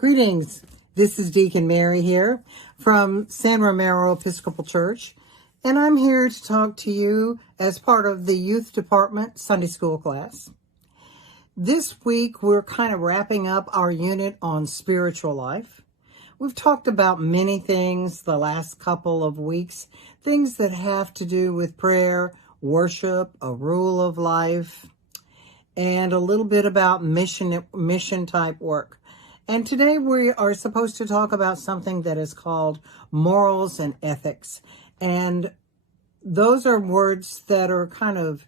Greetings. This is Deacon Mary here from San Romero Episcopal Church, and I'm here to talk to you as part of the Youth Department Sunday School class. This week, we're kind of wrapping up our unit on spiritual life. We've talked about many things the last couple of weeks, things that have to do with prayer, worship, a rule of life, and a little bit about mission type work. And today we are supposed to talk about something that is called morals and ethics. And those are words that are kind of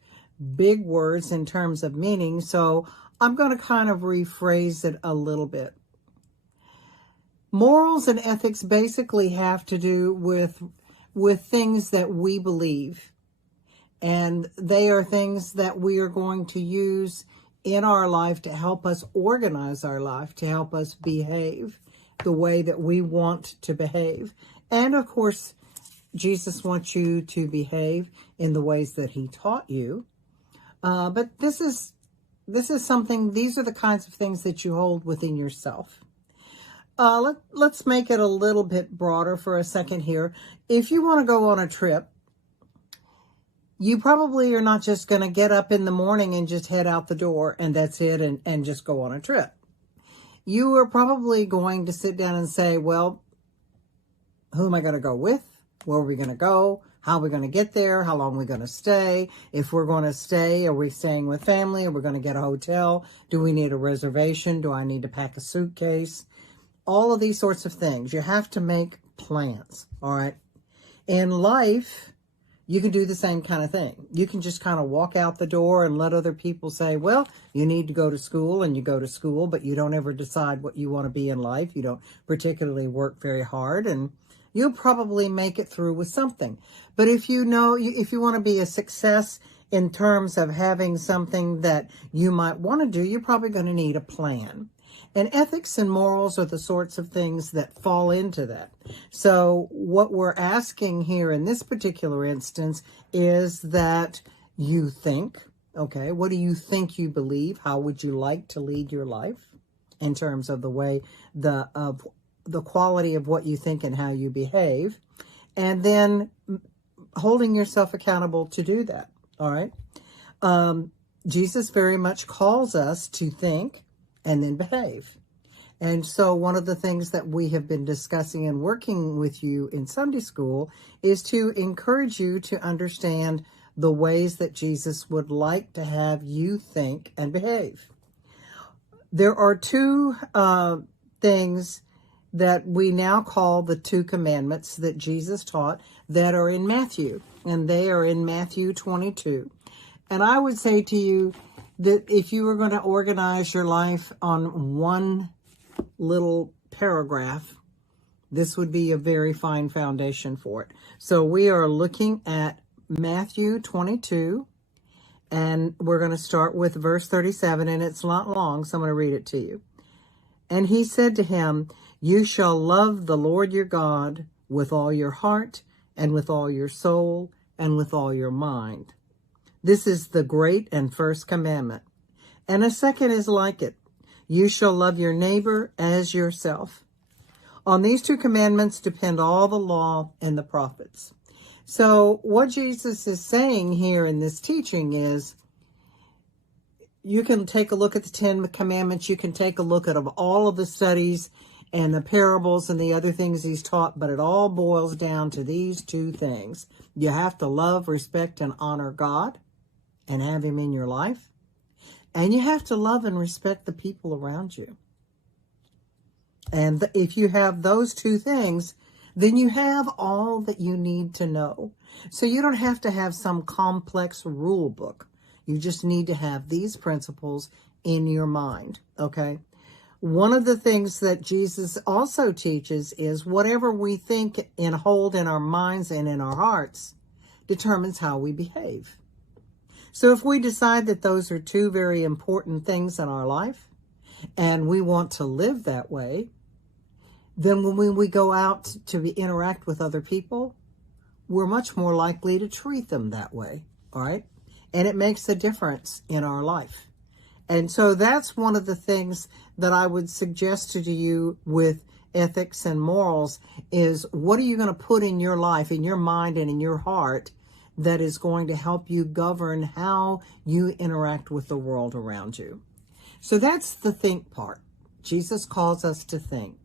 big words in terms of meaning. So I'm going to kind of rephrase it a little bit. Morals and ethics basically have to do with things that we believe. And they are things that we are going to use in our life to help us organize our life, to help us behave the way that we want to behave. And of course, Jesus wants you to behave in the ways that he taught you. But this is something, these are the kinds of things that you hold within yourself. Let's make it a little bit broader for a second here. If you want to go on a trip, you probably are not just going to get up in the morning and just head out the door and that's it and just go on a trip. You are probably going to sit down and say, well, who am I going to go with? Where are we going to go? How are we going to get there? How long are we going to stay? If we're going to stay, are we staying with family? Are we going to get a hotel? Do we need a reservation? Do I need to pack a suitcase? All of these sorts of things. You have to make plans, all right? In life, you can do the same kind of thing. You can just kind of walk out the door and let other people say, well, you need to go to school, and you go to school, but you don't ever decide what you want to be in life. You don't particularly work very hard, and you'll probably make it through with something. But if you want to be a success in terms of having something that you might want to do, you're probably going to need a plan. And ethics and morals are the sorts of things that fall into that. So what we're asking here in this particular instance is that you think, okay, what do you think you believe? How would you like to lead your life in terms of the way, the quality of what you think and how you behave? And then holding yourself accountable to do that, all right? Jesus very much calls us to think and then behave. And so one of the things that we have been discussing and working with you in Sunday school is to encourage you to understand the ways that Jesus would like to have you think and behave. There are two things that we now call the two commandments that Jesus taught that are in Matthew, and they are in Matthew 22. And I would say to you that if you were going to organize your life on one little paragraph, this would be a very fine foundation for it. So we are looking at Matthew 22, and we're going to start with verse 37, and it's not long, so I'm going to read it to you. And he said to him, "You shall love the Lord your God with all your heart, and with all your soul, and with all your mind. This is the great and first commandment. And a second is like it. You shall love your neighbor as yourself. On these two commandments depend all the law and the prophets." So what Jesus is saying here in this teaching is, you can take a look at the 10 commandments. You can take a look at all of the studies and the parables and the other things he's taught, but it all boils down to these two things. You have to love, respect, and honor God and have him in your life. And you have to love and respect the people around you. And if you have those two things, then you have all that you need to know. So you don't have to have some complex rule book. You just need to have these principles in your mind, okay? One of the things that Jesus also teaches is whatever we think and hold in our minds and in our hearts determines how we behave. So if we decide that those are two very important things in our life and we want to live that way, then when we go out to interact with other people, we're much more likely to treat them that way, all right? And it makes a difference in our life. And so that's one of the things that I would suggest to you with ethics and morals is, what are you going to put in your life, in your mind, and in your heart that is going to help you govern how you interact with the world around you? So that's the think part. Jesus calls us to think,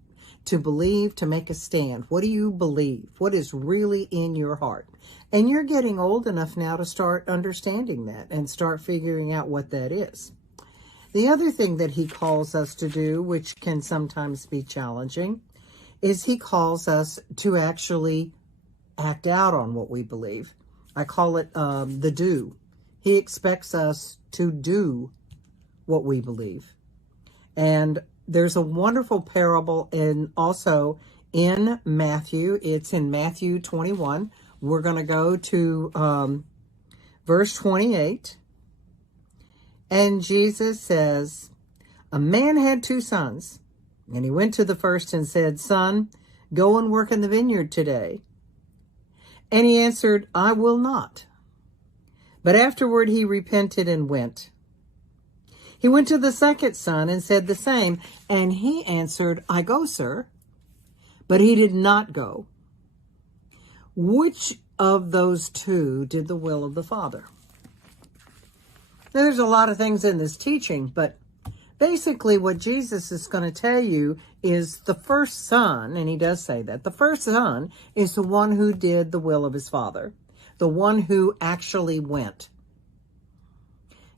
to believe, to make a stand. What do you believe? What is really in your heart? And you're getting old enough now to start understanding that and start figuring out what that is. The other thing that he calls us to do, which can sometimes be challenging, is he calls us to actually act out on what we believe. I call it the do. He expects us to do what we believe. And there's a wonderful parable also in Matthew. It's in Matthew 21. We're going to go to verse 28. And Jesus says, a man had 2 sons, and he went to the first and said, Son, go and work in the vineyard today. And he answered, I will not. But afterward he repented and went. He went to the second son and said the same, and he answered, I go, sir. But he did not go. Which of those 2 did the will of the Father? Now, there's a lot of things in this teaching, but basically what Jesus is going to tell you is the first son, and he does say that, the first son is the one who did the will of his Father, the one who actually went.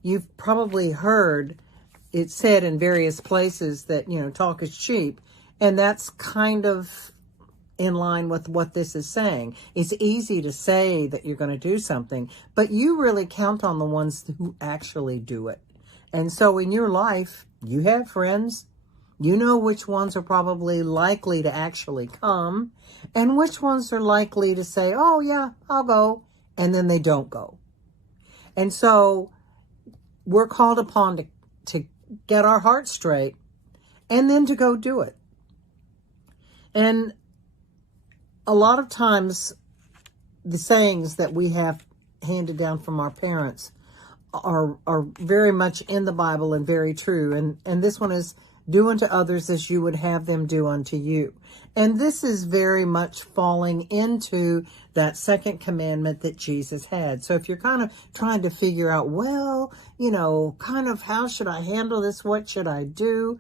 You've probably heard it said in various places that, talk is cheap, and that's kind of in line with what this is saying. It's easy to say that you're going to do something, but you really count on the ones who actually do it. And so in your life, you have friends. You know which ones are probably likely to actually come, and which ones are likely to say, oh yeah, I'll go, and then they don't go. And so we're called upon to get our hearts straight and then to go do it. And a lot of times the sayings that we have handed down from our parents are very much in the Bible and very true. And this one is, do unto others as you would have them do unto you. And this is very much falling into that second commandment that Jesus had. So if you're kind of trying to figure out, well, kind of how should I handle this? What should I do?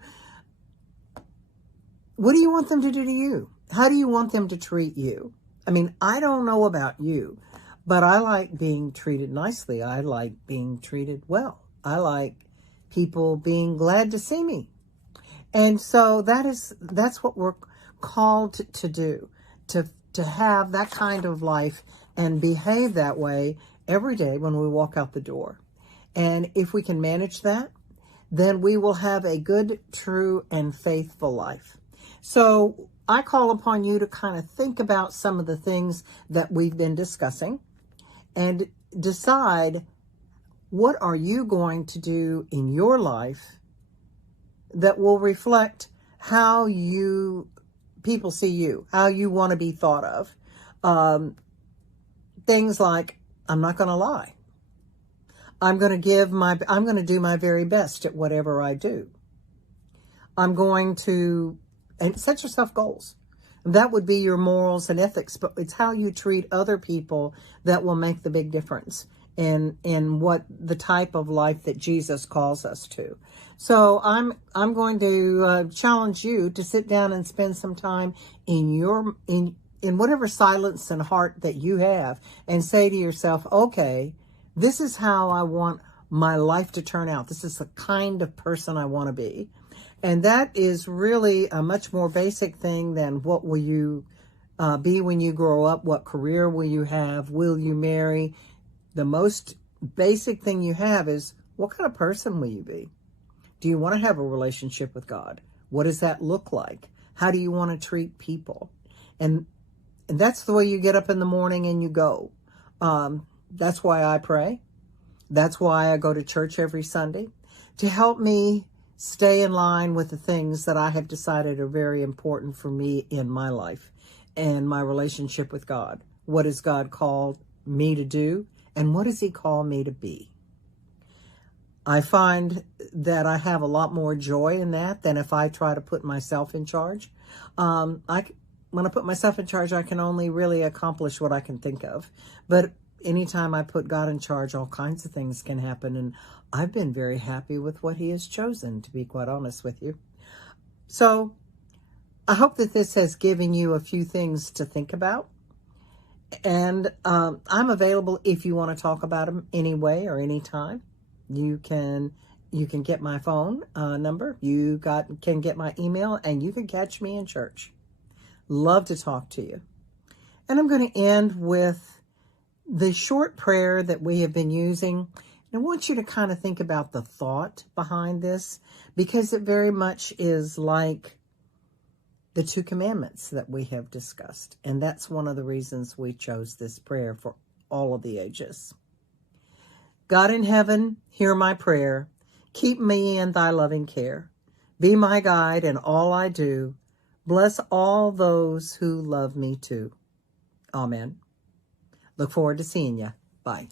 What do you want them to do to you? How do you want them to treat you? I mean, I don't know about you, but I like being treated nicely. I like being treated well. I like people being glad to see me. And so that's what we're called to do, to have that kind of life and behave that way every day when we walk out the door. And if we can manage that, then we will have a good, true, and faithful life. So I call upon you to kind of think about some of the things that we've been discussing and decide, what are you going to do in your life that will reflect how people see you, how you want to be thought of. Things like, I'm not going to lie. I'm going to do my very best at whatever I do. I'm going to, and set yourself goals. That would be your morals and ethics, but it's how you treat other people that will make the big difference in what the type of life that Jesus calls us to. So I'm going to challenge you to sit down and spend some time in whatever silence and heart that you have, and say to yourself, okay, this is how I want my life to turn out. This is the kind of person I want to be. And that is really a much more basic thing than what will you be when you grow up? What career will you have? Will you marry? The most basic thing you have is, what kind of person will you be? Do you want to have a relationship with God? What does that look like? How do you want to treat people? And that's the way you get up in the morning and you go. That's why I pray. That's why I go to church every Sunday, to help me stay in line with the things that I have decided are very important for me in my life and my relationship with God. What has God called me to do? And what does he call me to be? I find that I have a lot more joy in that than if I try to put myself in charge. When I put myself in charge, I can only really accomplish what I can think of. But anytime I put God in charge, all kinds of things can happen. And I've been very happy with what he has chosen, to be quite honest with you. So I hope that this has given you a few things to think about. And I'm available if you want to talk about them anyway or anytime. You can get my phone number. You can get my email, and you can catch me in church. Love to talk to you. And I'm going to end with the short prayer that we have been using. And I want you to kind of think about the thought behind this, because it very much is like the 2 commandments that we have discussed. And that's one of the reasons we chose this prayer for all of the ages. God in heaven, hear my prayer. Keep me in thy loving care. Be my guide in all I do. Bless all those who love me too. Amen. Look forward to seeing you. Bye.